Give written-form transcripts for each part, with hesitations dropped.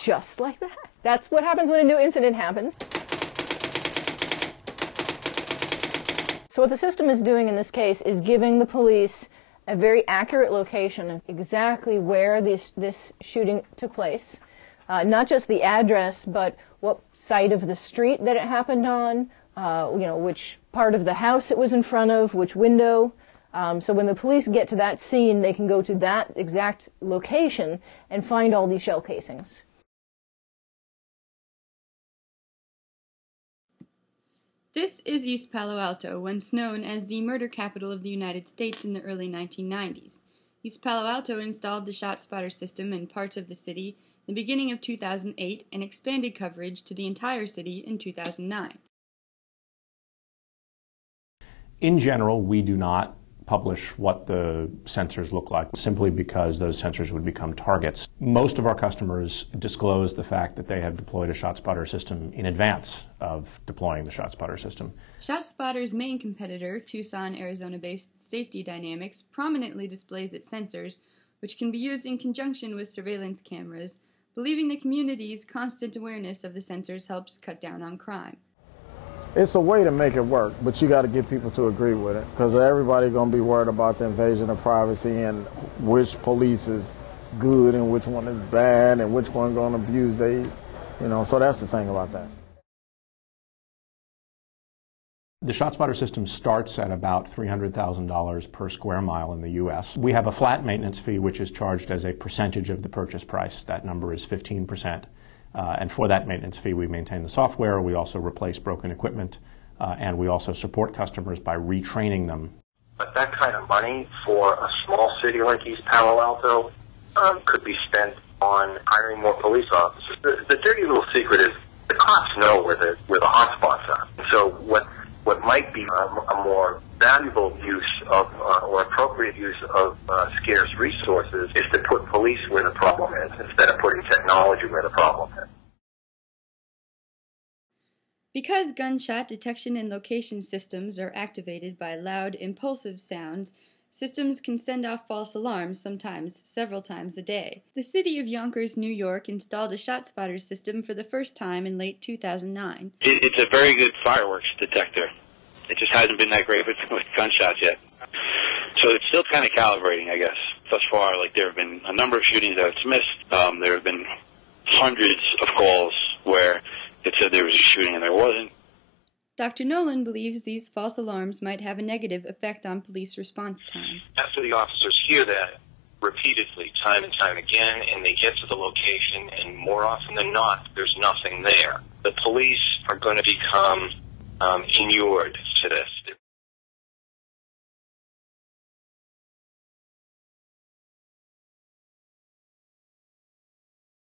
just like that. That's what happens when a new incident happens. So what the system is doing in this case is giving the police a very accurate location of exactly where this shooting took place. Not just the address, but what side of the street that it happened on, which part of the house it was in front of, which window. So when the police get to that scene, they can go to that exact location and find all these shell casings. This is East Palo Alto, once known as the murder capital of the United States in the early 1990s. East Palo Alto installed the ShotSpotter system in parts of the city in the beginning of 2008 and expanded coverage to the entire city in 2009. In general, we do not publish what the sensors look like, simply because those sensors would become targets. Most of our customers disclose the fact that they have deployed a ShotSpotter system in advance of deploying the ShotSpotter system. ShotSpotter's main competitor, Tucson, Arizona-based Safety Dynamics, prominently displays its sensors, which can be used in conjunction with surveillance cameras, believing the community's constant awareness of the sensors helps cut down on crime. It's a way to make it work, but you got to get people to agree with it, because everybody's going to be worried about the invasion of privacy and which police is good and which one is bad and which one going to abuse so that's the thing about that. The ShotSpotter system starts at about $300,000 per square mile in the U.S. We have a flat maintenance fee, which is charged as a percentage of the purchase price. That number is 15%. And for that maintenance fee, we maintain the software, we also replace broken equipment, and we also support customers by retraining them. But that kind of money for a small city like East Palo Alto could be spent on hiring more police officers. The dirty little secret is the cops know where the hotspots are. So what might be a more valuable use of or appropriate use of scarce resources is to put police where the problem is instead of putting technology where the problem is. Because gunshot detection and location systems are activated by loud, impulsive sounds, systems can send off false alarms sometimes several times a day. The city of Yonkers, New York installed a ShotSpotter system for the first time in late 2009. It's a very good fireworks detector. It just hasn't been that great with gunshots yet. So it's still kind of calibrating, I guess. Thus far, there have been a number of shootings that it's missed. There have been hundreds of calls where it said there was a shooting and there wasn't. Dr. Nolan believes these false alarms might have a negative effect on police response time. After the officers hear that repeatedly, time and time again, and they get to the location, and more often than not, there's nothing there, the police are going to become inured to this.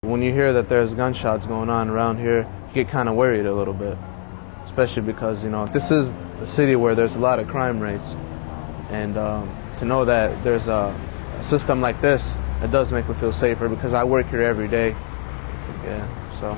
When you hear that there's gunshots going on around here, you get kind of worried a little bit, especially because, this is a city where there's a lot of crime rates, and to know that there's a system like this, it does make me feel safer because I work here every day, so.